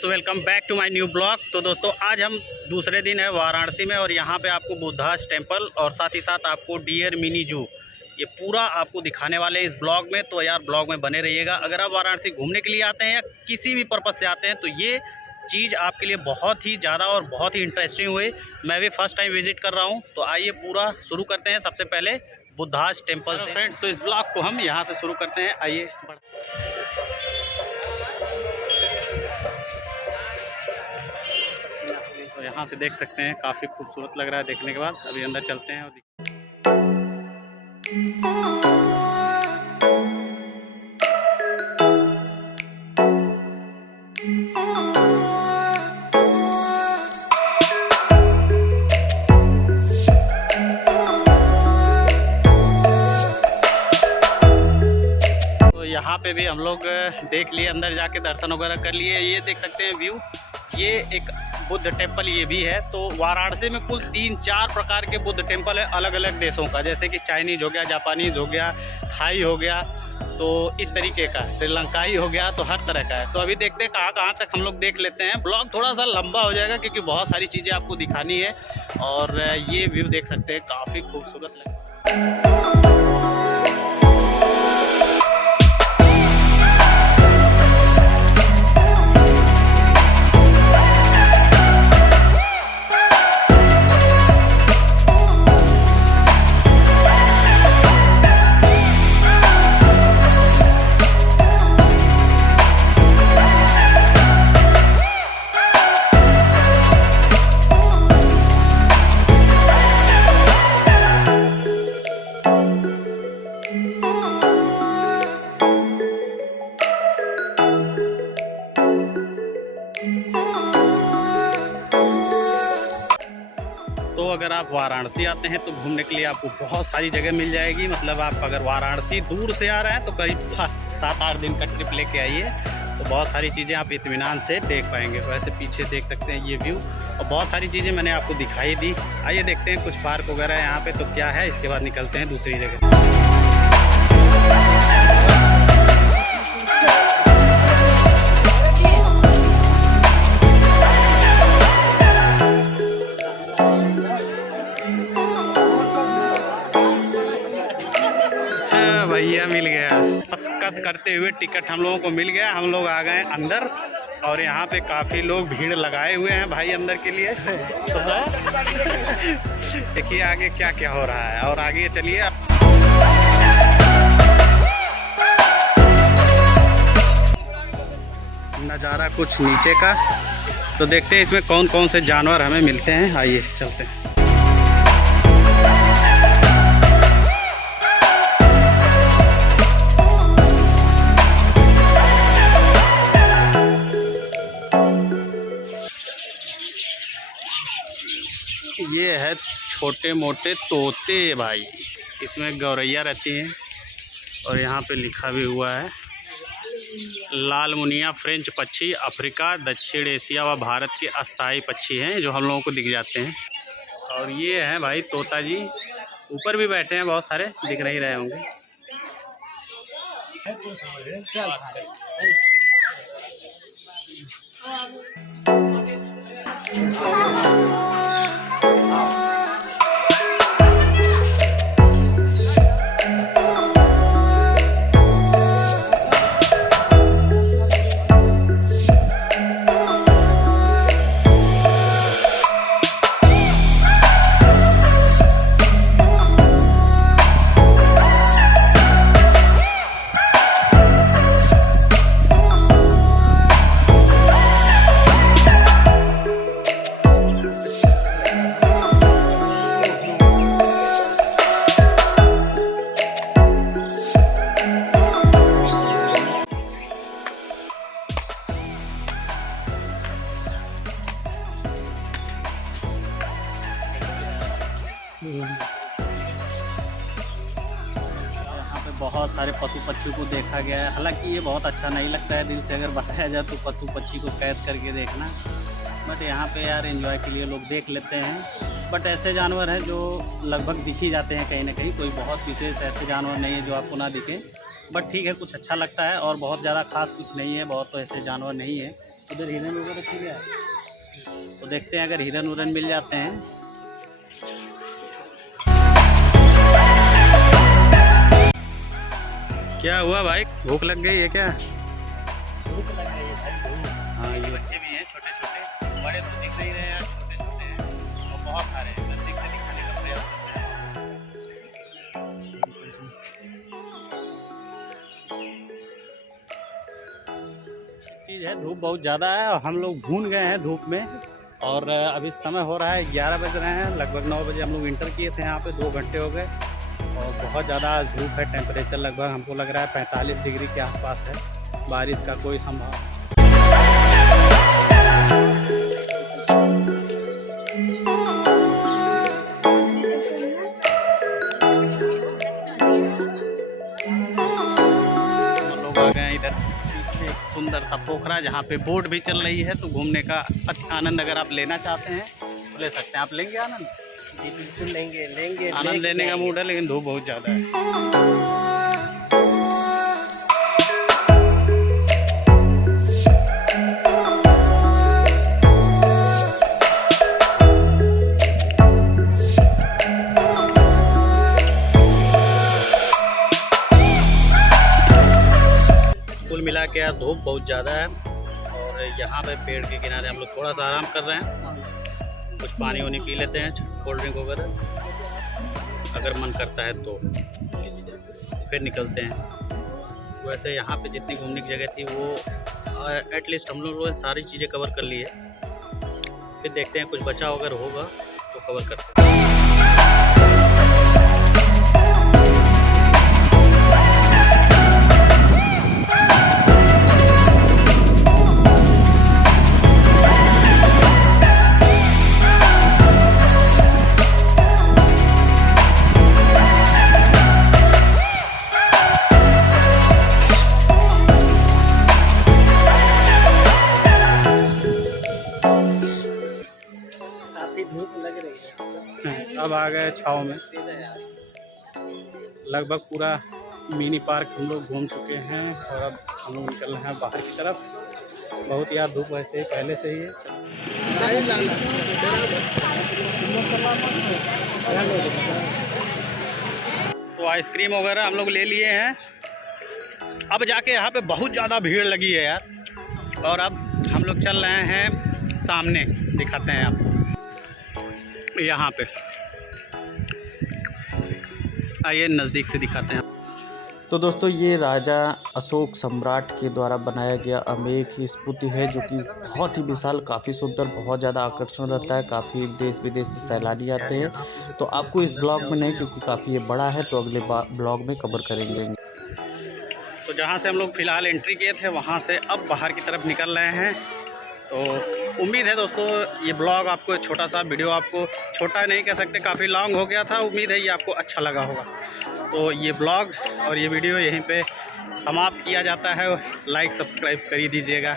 Friends, welcome back to my new blog. तो दोस्तों, आज हम दूसरे दिन है वाराणसी में और यहाँ पे आपको बुद्धास टेम्पल और साथ ही साथ आपको डियर मिनी जू, ये पूरा आपको दिखाने वाले हैं इस ब्लॉग में। तो यार ब्लॉग में बने रहिएगा। अगर आप वाराणसी घूमने के लिए आते हैं या किसी भी पर्पज़ से आते हैं तो ये चीज़ आपके लिए बहुत ही ज़्यादा और बहुत ही इंटरेस्टिंग हुई। मैं भी फर्स्ट टाइम विजिट कर रहा हूँ। तो आइए पूरा शुरू करते हैं। सबसे पहले बुद्धास टेम्पल से। फ्रेंड्स, तो इस ब्लॉग को हम यहाँ से शुरू करते हैं। आइए तो यहाँ से देख सकते हैं, काफ़ी खूबसूरत लग रहा है देखने के बाद। अभी अंदर चलते हैं और तो यहाँ पे भी हम लोग देख लिए, अंदर जाके दर्शन वगैरह कर लिए। ये देख सकते हैं व्यू, ये एक बुद्ध टेम्पल ये भी है। तो वाराणसी में कुल 3-4 प्रकार के बुद्ध टेम्पल है अलग अलग देशों का, जैसे कि चाइनीज़ हो गया, जापानीज़ हो गया, थाई हो गया, तो इस तरीके का श्रीलंकाई हो गया। तो हर तरह का है। तो अभी देखते हैं कहाँ कहाँ तक हम लोग देख लेते हैं। ब्लॉग थोड़ा सा लंबा हो जाएगा क्योंकि बहुत सारी चीज़ें आपको दिखानी है। और ये व्यू देख सकते हैं, काफ़ी खूबसूरत लगता है। तो अगर आप वाराणसी आते हैं तो घूमने के लिए आपको बहुत सारी जगह मिल जाएगी। मतलब आप अगर वाराणसी दूर से आ रहे हैं तो करीब 7-8 दिन का ट्रिप लेके आइए, तो बहुत सारी चीज़ें आप इत्मीनान से देख पाएंगे। वैसे पीछे देख सकते हैं ये व्यू, और बहुत सारी चीज़ें मैंने आपको दिखाई दी। आइए देखते हैं कुछ पार्क वगैरह यहाँ पे तो क्या है, इसके बाद निकलते हैं दूसरी जगह। भैया मिल गया, कस करते हुए टिकट हम लोगों को मिल गया। हम लोग आ गए अंदर और यहाँ पे काफ़ी लोग भीड़ लगाए हुए हैं भाई अंदर के लिए। तो देखिए आगे क्या क्या हो रहा है और आगे चलिए। नज़ारा कुछ नीचे का, तो देखते हैं इसमें कौन कौन से जानवर हमें मिलते हैं। आइए चलते हैं। ये है छोटे मोटे तोते भाई, इसमें गौरैया रहती हैं। और यहाँ पे लिखा भी हुआ है लाल मुनिया फ्रेंच पक्षी अफ्रीका, दक्षिण एशिया व भारत के अस्थायी पक्षी हैं जो हम लोगों को दिख जाते हैं। और ये हैं भाई तोता जी, ऊपर भी बैठे हैं, बहुत सारे दिख नहीं रहे होंगे। यहाँ पे बहुत सारे पशु पक्षी को देखा गया है। हालांकि ये बहुत अच्छा नहीं लगता है दिल से अगर बताया जाए तो पशु पक्षी को कैद करके देखना, बट यहाँ पे यार एंजॉय के लिए लोग देख लेते हैं। बट ऐसे जानवर हैं जो लगभग दिख ही जाते हैं कहीं ना कहीं, कोई बहुत विशेष ऐसे जानवर नहीं है जो आपको ना दिखे। बट ठीक है, कुछ अच्छा लगता है और बहुत ज़्यादा खास कुछ नहीं है, बहुत तो ऐसे जानवर नहीं है। उधर हिरन वगैरह रखे गया, तो देखते हैं अगर हिरन उरन मिल जाते हैं। क्या हुआ भाई, भूख लग गई है क्या? भूख लग गई है भाई। हाँ, ये बच्चे भी हैं छोटे छोटे, बड़े तो दिख नहीं रहे यार, छोटे छोटे हैं और बहुत सारे हैं, नजदीक से दिखाने का प्रयास करते हैं। चीज़ है, धूप बहुत ज़्यादा है और हम लोग भून गए हैं धूप में। और अभी समय हो रहा है 11 बज रहे हैं, लगभग 9 बजे हम लोग इंटर किए थे यहाँ पे, 2 घंटे हो गए और बहुत ज़्यादा धूप है। टेम्परेचर लगभग हमको लग रहा है 45 डिग्री के आसपास है। बारिश का कोई संभावना लोग आ गए इधर। एक सुंदर सा पोखरा जहाँ पे बोट भी चल रही है, तो घूमने का आनंद अगर आप लेना चाहते हैं तो ले सकते हैं। आप लेंगे आनंद? जी बिल्कुल लेंगे। आनंद लेने का मूड है, लेकिन धूप बहुत ज़्यादा है। कुल मिला के यार धूप बहुत ज़्यादा है और यहाँ पे पेड़ के किनारे हम लोग थोड़ा सा आराम कर रहे हैं, कुछ पानी वानी पी लेते हैं, कोल्ड ड्रिंक वगैरह अगर मन करता है तो फिर निकलते हैं। वैसे यहाँ पे जितनी घूमने की जगह थी वो एटलीस्ट हम लोगों ने सारी चीज़ें कवर कर ली है, फिर देखते हैं कुछ बचा अगर होगा तो कवर करते हैं। धूप लग रही है। अब आ गए छाँव में। लगभग पूरा मिनी पार्क हम लोग घूम चुके हैं और अब हम लोग निकल रहे हैं बाहर की तरफ। बहुत यार धूप वैसे ही पहले से ही है। तो आइसक्रीम वगैरह हम लोग ले लिए हैं। अब जाके यहाँ पे बहुत ज़्यादा भीड़ लगी है यार, और अब हम लोग चल रहे हैं सामने, दिखाते हैं आपको यहाँ पे, आइए नज़दीक से दिखाते हैं। तो दोस्तों ये राजा अशोक सम्राट के द्वारा बनाया गया अमेर की स्तूति है, जो कि बहुत ही विशाल, काफ़ी सुंदर, बहुत ज़्यादा आकर्षण रहता है। काफ़ी देश विदेश से सैलानी आते हैं। तो आपको इस ब्लॉग में नहीं, क्योंकि काफ़ी ये बड़ा है, तो अगले ब्लॉग में कवर करेंगे। तो जहाँ से हम लोग फ़िलहाल एंट्री किए थे वहाँ से अब बाहर की तरफ निकल रहे हैं। तो उम्मीद है दोस्तों ये ब्लॉग आपको, छोटा सा वीडियो, आपको छोटा नहीं कह सकते, काफ़ी लॉन्ग हो गया था। उम्मीद है ये आपको अच्छा लगा होगा। तो ये ब्लॉग और ये वीडियो यहीं पे समाप्त किया जाता है। लाइक सब्सक्राइब कर ही दीजिएगा।